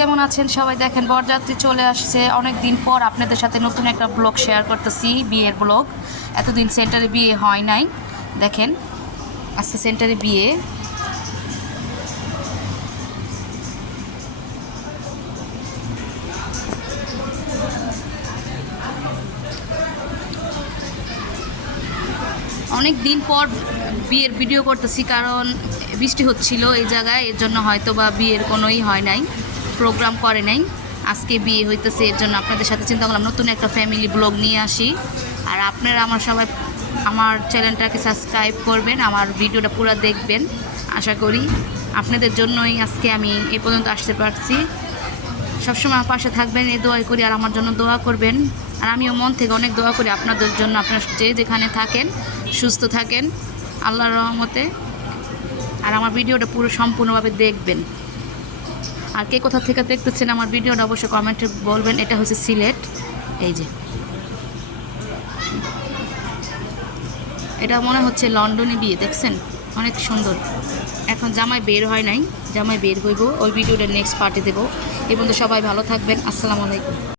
কেমন আছেন সবাই? দেখেন বরযাত্রী চলে আসছে অনেক দিন পর আপনাদের সাথে নতুন একটা ব্লগ শেয়ার করতেছি, বিয়ের ব্লগ। এতদিন সেন্টারে বিয়ে হয় নাই, দেখেন আজকে সেন্টারে বিয়ে। অনেক দিন পর বিয়ের ভিডিও করতেছি, কারণ বৃষ্টি হচ্ছিল এই জায়গায়, এর জন্য হয়তো বা বিয়ের কোনোই হয় নাই, প্রোগ্রাম করে নাই। আজকে বিয়ে হইতেছে, এর জন্য আপনাদের সাথে চিন্তা করলাম নতুন একটা ফ্যামিলি ব্লগ নিয়ে আসি। আর আপনারা আমার সবাই আমার চ্যানেলটাকে সাবস্ক্রাইব করবেন, আমার ভিডিওটা পুরো দেখবেন। আশা করি আপনাদের জন্যই আজকে আমি এ পর্যন্ত আসতে পারছি। সবসময় আমার পাশে থাকবেন, এই দোয়া করি, আর আমার জন্য দোয়া করবেন। আর আমিও মন থেকে অনেক দোয়া করি আপনাদের জন্য। আপনারা যে যেখানে থাকেন সুস্থ থাকেন আল্লাহর রহমতে। আর আমার ভিডিওটা পুরো সম্পূর্ণভাবে দেখবেন। আর কে কোথা থেকে দেখতেছেন আমার ভিডিওটা অবশ্যই কমেন্টে বলবেন। এটা হচ্ছে সিলেট, এই যে এটা মনে হচ্ছে লন্ডনে বিয়ে, দেখছেন অনেক সুন্দর। এখন জামাই বের হয় নাই, জামাই বের হইব, ওই ভিডিওটা নেক্সট পার্টে দেবো। এই পর্যন্ত সবাই ভালো থাকবেন, আসসালামু আলাইকুম।